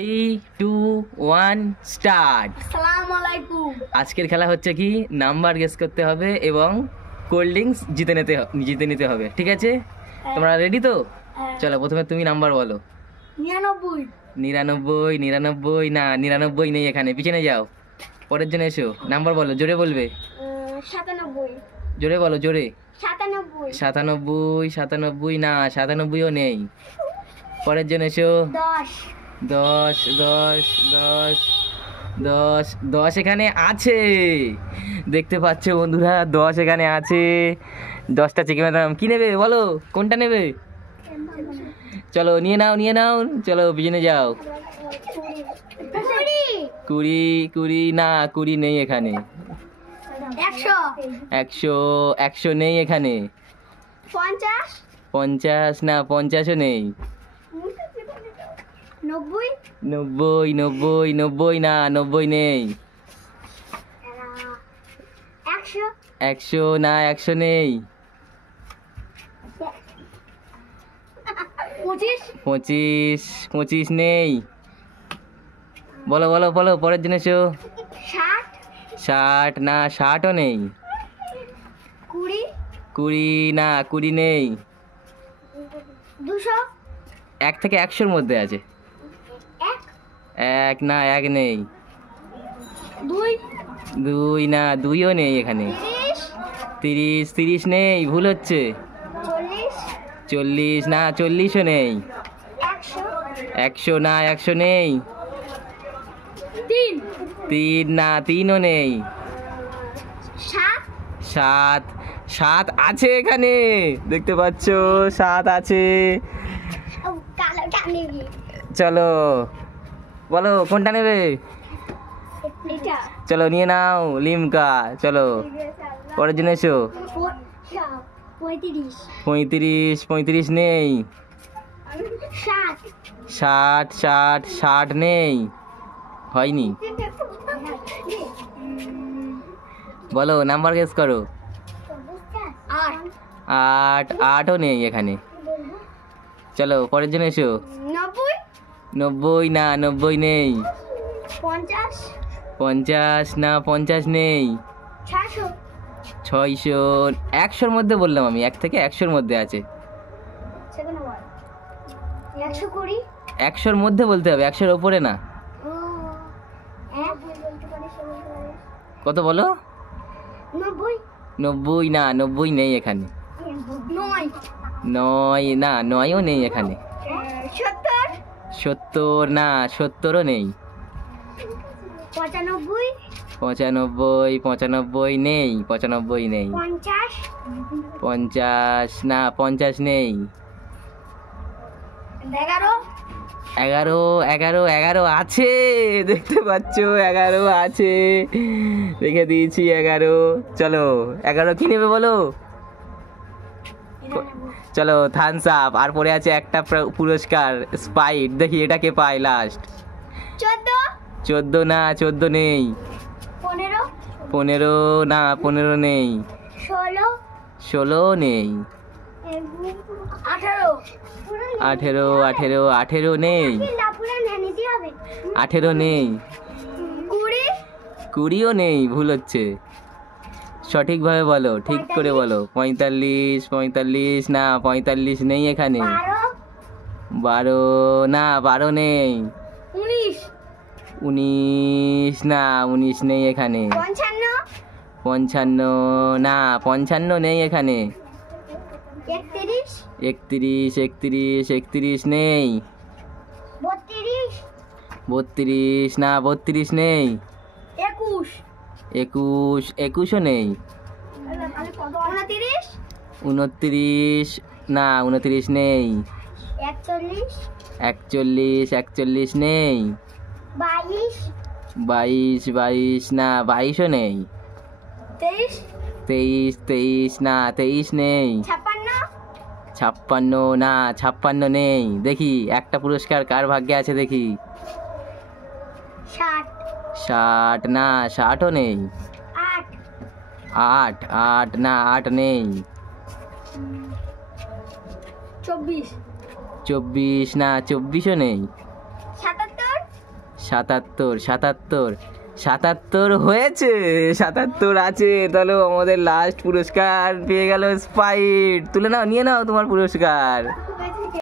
3, 2, 1 start. আসসালামু আলাইকুম। আজকের খেলা হচ্ছে কি নাম্বার গেস করতে হবে এবং কোল্ড ড্রিঙ্কস জিতে নিতে হবে, ঠিক আছে? তোমরা রেডি তো? চলো প্রথমে তুমি নাম্বার বলো। 99 99 99 না 99 নেই এখানে, পিছনে যাও, পরের জন্য এসো। নাম্বার বলো, জোরে বলবে। 97 জোরে বলো, জোরে। 97 97 97 না 97ও নেই, পরের জন্য এসো। 10 10 10 10 10 এখানে আছে, দেখতে পাচ্ছ বন্ধুরা, 10 এখানে আছে। 10টা চেকে ম্যাডাম কি নেবে বলো, কোনটা নেবে? চলো নিয়ে নাও, চলো পিছনে যাও। 20 20 না 20 নেই এখানে। 100 100 নেই এখানে। 50 50 না 50ও নেই। 90 90 90 90 না 90 নেই। 100 100 না 100 নেই। 25 25 নেই। বলো বলো বলো, পরের জন্য এসো। 60 60 না 60ও নেই। 20 20 না 20 নেই। 200 1 থেকে 100-র মধ্যে আছে। 1 না 1 নেই। 2 2 না 2ও নেই এখানে। 30 30 নেই, ভুল হচ্ছে। 40 40 না 40ও নেই। 100 100 না 100 নেই। 3 না 3ও নেই। 7 7 আছে এখানে, দেখতে পাচ্ছ 7 আছে। কালো টানে চলো বলো কোনটা নেবে। এটা চলো নিয়ে নাও লিমকা, চলো পরের জন্য এসো। 35 35 35 নেই। 60 60 নেই, হয়নি। বলো নাম্বার গেস করো। 8 8ও নেই এখানে। চলো পরের জন্য এসো। 90 না 90 নেই। 50 50 না 50 নেই। 600 100-র মধ্যে বললাম আমি, 1 থেকে 100-র মধ্যে আছে। 120 100-র মধ্যে বলতে হবে, 100-র ওপরে না। কত বলো? 90 না 90 নেই এখানে। 9 না 9ও নেই এখানে। 70 না 70ও নেই। 95 95 নেই, 95 নেই। 50 না 50 নেই। 11 আছে, দেখতে পাচ্ছ 11 আছে, রেখে দিয়েছি 11। চলো 11 কি নেবে বলো। চলো থামস আপ, আর পরে আছে একটা পুরস্কার স্পাইট, দেখি এটা কে পায় লাস্ট। 14 না 14 নেই। 15 না 15 নেই। 16 নেই। 18 নেই। 18 নেই। 20ও নেই, ভুল হচ্ছে। সঠিকভাবে বলো, ঠিক করে বলো। 45 45 না 45 নেই এখানে। 12 না 12 নেই। 19 না 19 নেই এখানে। 55 না 55 নেই এখানে। 31 31 নেই। 32 না 32 নেই। 21ও নেই। 29 না 29 নেই। 41 নেই। 22 না 22ও নেই। 23 না 23 নেই। 56 না 56 নেই। দেখি একটা পুরস্কার কার ভাগ্যে আছে দেখি। 60 না 60ও নেই। 8 না 8 নেই। 24 না 24ও নেই। সাতাত্তর, সাতাত্তর, সাতাত্তর হয়েছে, সাতাত্তর আছে। তাহলে আমাদের লাস্ট পুরস্কার পেয়ে গেল স্প্রাইট। তুলে নাও, নিয়ে নাও তোমার পুরস্কার।